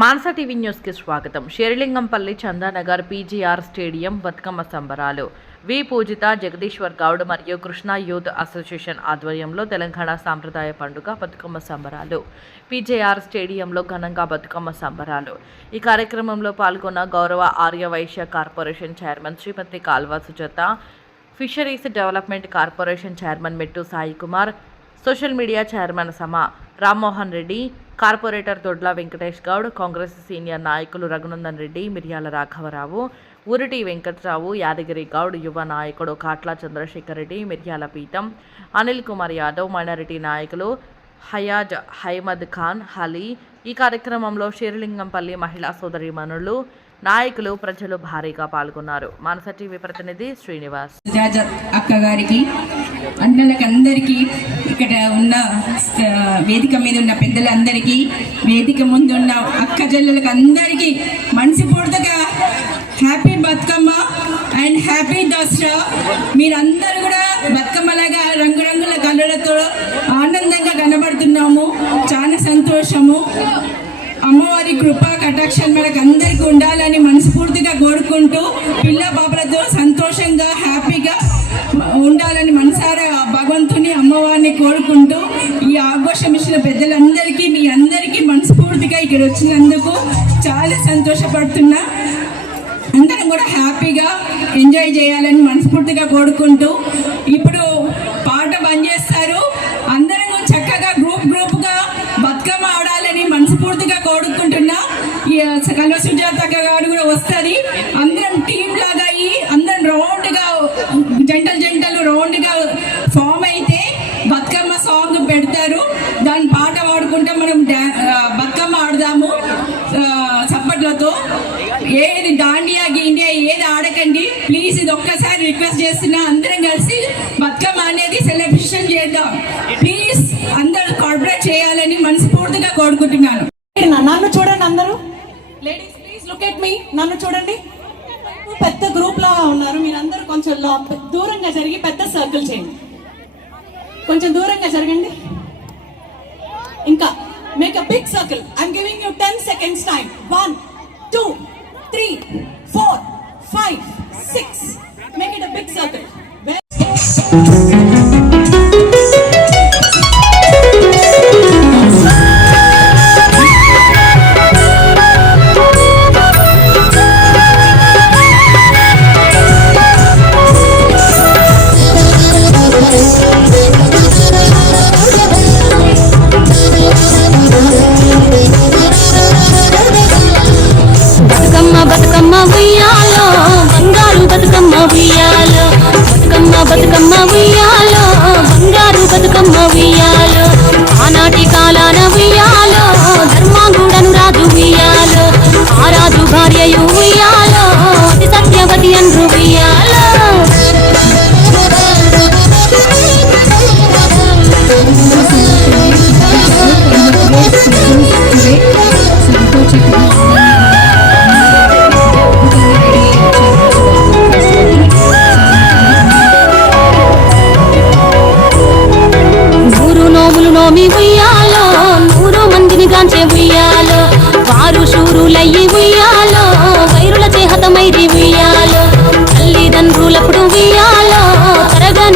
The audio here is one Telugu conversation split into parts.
మానస టీవీ న్యూస్కి స్వాగతం. షేరిలింగంపల్లి చందానగర్ పీజీఆర్ స్టేడియం బతుకమ్మ సంబరాలు. వి. పూజిత జగదీశ్వర్ గౌడ్ మరియు కృష్ణ యూత్ అసోసియేషన్ ఆధ్వర్యంలో తెలంగాణ సాంప్రదాయ పండుగ బతుకమ్మ సంబరాలు. పీజేఆర్ స్టేడియంలో ఘనంగా బతుకమ్మ సంబరాలు. ఈ కార్యక్రమంలో పాల్గొన్న గౌరవ Arya Vysya corporation chairman Srimathi Kalva Sujatha fisheries development corporation chairman Mettu Sai Kumar social media chairman Sama Rammohan Reddy corporator Dodla Venkatesh Goud Congress senior నాయకులు రఘునందన్ రెడ్డి మిర్యాల రాఘవరావు ఉరిటి వెంకట్రావు యాదగిరి గౌడ్ యువ నాయకుడు కాట్ల చంద్రశేఖర్ రెడ్డి మిర్యాల పీఠం అనిల్ కుమార్ యాదవ్ మైనారిటీ నాయకులు హయాజ్ హైమద్ ఖాన్ హలీ ఈ కార్యక్రమంలో షేర్లింగంపల్లి మహిళా సోదరిమణులు నాయకులు ప్రజలు భారీగా పాల్గొన్నారు. మానస టీవీ ప్రతినిధి శ్రీనివాస్. అక్క గారికి అందరికీ ఇక్కడ ఉన్న వేదిక మీద ఉన్న పెద్దలందరికీ వేదిక ముందు ఉన్న అక్క చెల్లెలకు అందరికీ మనసుపూర్తిగా happy Bathukamma and happy Dasara. మీరందరూ కూడా బతుకమ్మలాగా రంగురంగుల కళ్ళతో ఆనందంగా కనబడుతున్నాము చాలా సంతోషము. అమ్మవారి కృపా కటాక్షాలు మనకు అందరికీ ఉండాలని మనస్ఫూర్తిగా కోరుకుంటూ పిల్ల బాబులతో సంతోషంగా హ్యాపీగా ఉండాలని మనసారా భగవంతుని అమ్మవారిని కోరుకుంటూ ఈ ఆఘోషం ఇచ్చిన పెద్దలందరికీ మీ అందరికీ మనస్ఫూర్తిగా ఇక్కడ వచ్చినందుకు చాలా సంతోషపడుతున్నా. అందరం కూడా హ్యాపీగా ఎంజాయ్ చేయాలని మనస్ఫూర్తిగా కోరుకుంటూ ఇప్పుడు పాట బంద్ చేస్తారు మనస్ఫూర్తిగా కోరుకుంటున్నా. ఈ కల్వ సుజాత గారు కూడా వస్తుంది. అందరం టీం లాగా అయ్యి అందరం రౌండ్గా జంటలు జంటలు రౌండ్గా ఫామ్ అయితే బతుకమ్మ సాంగ్ పెడతారు. దాని పాట పాడుకుంటే మనం బతుకమ్మ ఆడదాము చప్పట్లతో. ఏది దాండియా గిండియా ఏది ఆడకండి ప్లీజ్ ఇది ఒక్కసారి రిక్వెస్ట్ చేస్తున్నా. అందరం కలిసి బతుకమ్మ అనేది సెలబ్రేషన్ చేద్దాం. ప్లీజ్ అందరు కోఆపరేట్ చేయాలని మనస్ఫూర్తిగా కోరుకుంటున్నాను. నన్ను చూడండి అందరూ. Ladies please look at me నన్ను చూడండి. పెద్ద గ్రూప్ లాగా ఉన్నారు. మీరందరూ కొంచెం దూరంగా జరిగి పెద్ద సర్కిల్ చేయండి. కొంచెం దూరంగా జరగండి. ఇంకా make a big circle I'm giving you ten seconds time one two three four five six make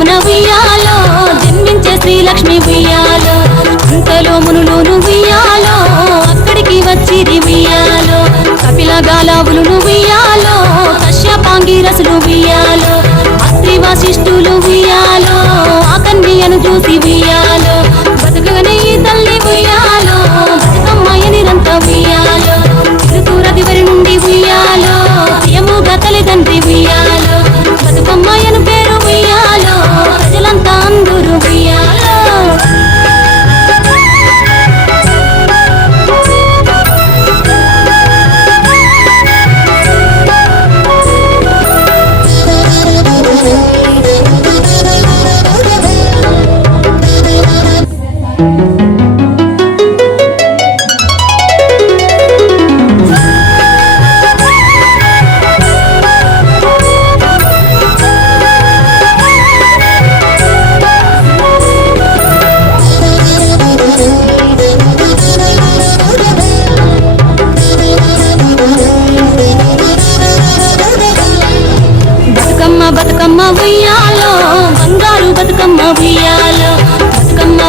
Satyavathi ఉయ్యాలో జన్మించే శ్రీలక్ష్మి ఉయ్యాలో అంతలో మునులోను ఉయ్యాలో అక్కడికి వచ్చి ఉయ్యాలో కపిల గాలావులు ఉయ్యాలో కశ్యపాంగిరసులు ఉయ్యాలో అత్రి వాసిష్ఠులు ఉయ్యాలో అకన్యను చూసి ఉయ్యాలో.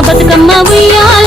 బతుకమ్మ ఉయ్యాల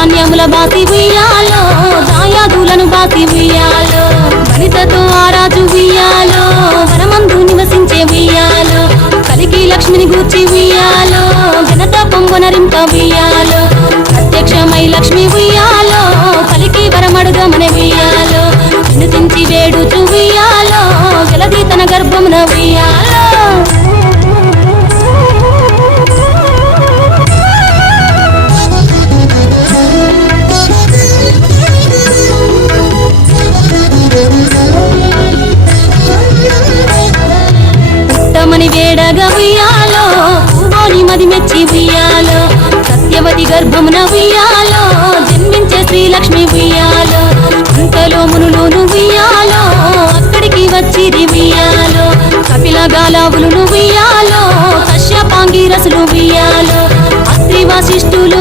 ధాన్యముల బాసి ఉయ్యాలో దాయాదులను బాతి ఉయ్యాలో వనితతో ఆరాజు ఉయ్యాలో వనమందు నివసించే ఉయ్యాలో కలికి లక్ష్మిని గూర్చి ఉయ్యాలో ఘనత పొంగునరింప ఉయ్యాలో ప్రత్యక్షమై లక్ష్మి ఉయ్యాలో కలికి వరమడుగమని ఉయ్యాలో వినుతించి వేడుచు ఉయ్యాలో జలది తన గర్భమున ఉయ్యాలో. సత్యవతి ఉయ్యాలో జన్మించే శ్రీలక్ష్మి ఉయ్యాలో అంతలో మునులోను ఉయ్యాలో అక్కడికి వచ్చి ఉయ్యాలో కపిల గాలావులు ఉయ్యాలో కశ్యపాంగి రసులు ఉయ్యాలో అత్రి వాసిష్ఠులు